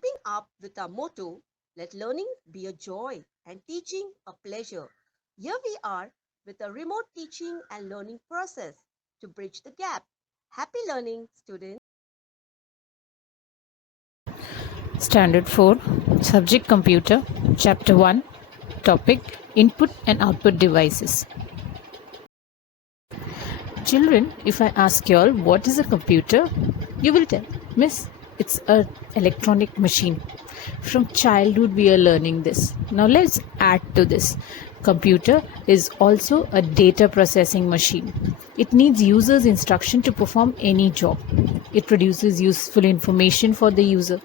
keeping up with our motto, let learning be a joy and teaching a pleasure. Here we are with a remote teaching and learning process to bridge the gap. Happy learning, students. Standard 4, Subject Computer, Chapter 1, Topic Input and Output Devices. Children, if I ask you all what is a computer, you will tell, Miss, it's an electronic machine. From childhood, we are learning this. Now, let's add to this. Computer is also a data processing machine. It needs users' instruction to perform any job. It produces useful information for the user.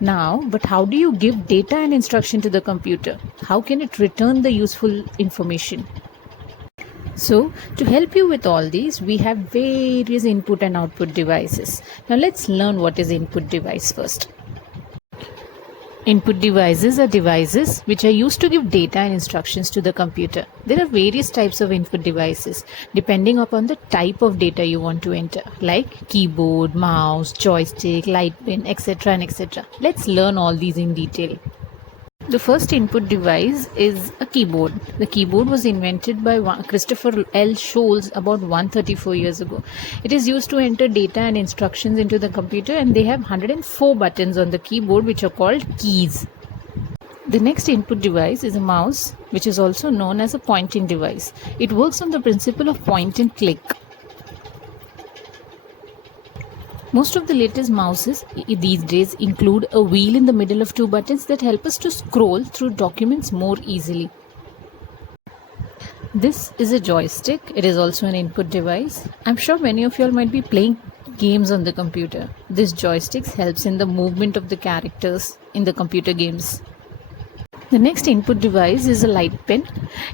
Now, but how do you give data and instruction to the computer? How can it return the useful information? So, to help you with all these, we have various input and output devices. Now, let's learn what is input device first. Input devices are devices which are used to give data and instructions to the computer. There are various types of input devices depending upon the type of data you want to enter, like keyboard, mouse, joystick, light pin, etc. and etc. Let's learn all these in detail. The first input device is a keyboard. The keyboard was invented by Christopher L. Scholz about 134 years ago. It is used to enter data and instructions into the computer, and they have 104 buttons on the keyboard which are called keys. The next input device is a mouse, which is also known as a pointing device. It works on the principle of point and click. Most of the latest mouses these days include a wheel in the middle of two buttons that help us to scroll through documents more easily. This is a joystick. It is also an input device. I'm sure many of you all might be playing games on the computer. This joystick helps in the movement of the characters in the computer games. The next input device is a light pen.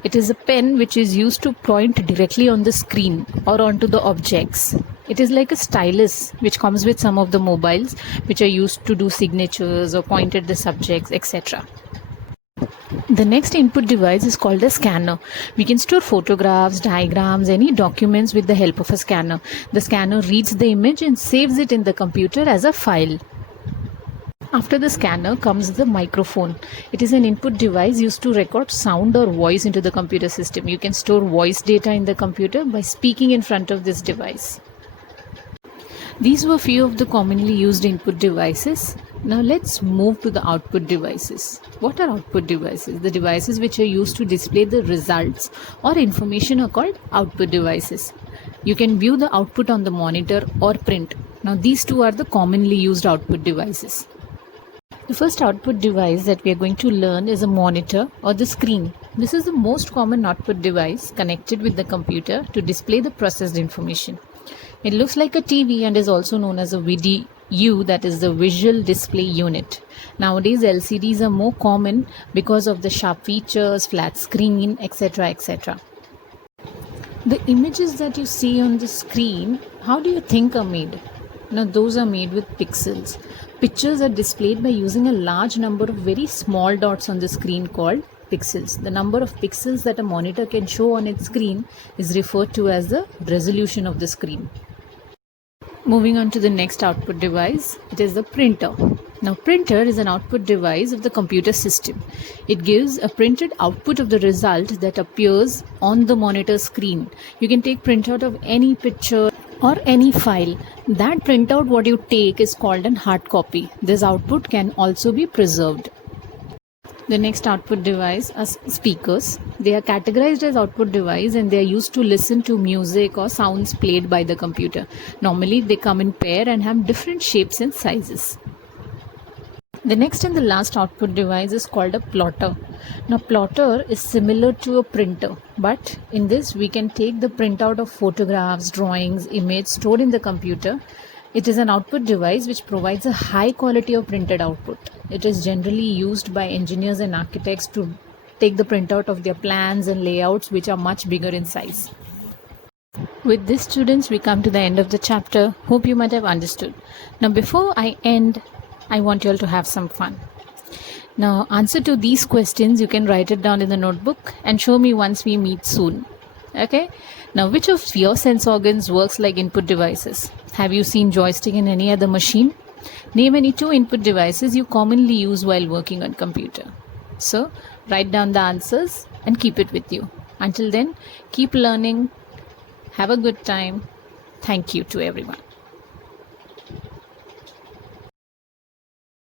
It is a pen which is used to point directly on the screen or onto the objects. It is like a stylus which comes with some of the mobiles which are used to do signatures or point at the subjects, etc. The next input device is called a scanner. We can store photographs, diagrams, any documents with the help of a scanner. The scanner reads the image and saves it in the computer as a file. After the scanner comes the microphone. It is an input device used to record sound or voice into the computer system. You can store voice data in the computer by speaking in front of this device. These were few of the commonly used input devices. Now let's move to the output devices. What are output devices? The devices which are used to display the results or information are called output devices. You can view the output on the monitor or print. Now these two are the commonly used output devices. The first output device that we are going to learn is a monitor or the screen. This is the most common output device connected with the computer to display the processed information. It looks like a TV and is also known as a VDU, that is the Visual Display Unit. Nowadays LCDs are more common because of the sharp features, flat screen, etc. etc. The images that you see on the screen, how do you think are made? Now those are made with pixels. Pictures are displayed by using a large number of very small dots on the screen called pixels. The number of pixels that a monitor can show on its screen is referred to as the resolution of the screen. Moving on to the next output device, it is the printer. Now printer is an output device of the computer system. It gives a printed output of the result that appears on the monitor screen. You can take printout of any picture or any file. That printout what you take is called an hard copy. This output can also be preserved. The next output device are speakers. They are categorized as output device and they are used to listen to music or sounds played by the computer. Normally they come in pair and have different shapes and sizes. The next and the last output device is called a plotter. Now plotter is similar to a printer, but in this we can take the printout of photographs, drawings, images stored in the computer. It is an output device which provides a high quality of printed output. It is generally used by engineers and architects to take the printout of their plans and layouts which are much bigger in size. With this, students, we come to the end of the chapter. Hope you might have understood. Now before I end, I want you all to have some fun. Now answer to these questions, you can write it down in the notebook and show me once we meet soon. Okay? Now which of your sense organs works like input devices? Have you seen joystick in any other machine? Name any two input devices you commonly use while working on computer. So, write down the answers and keep it with you. Until then, keep learning. Have a good time. Thank you to everyone.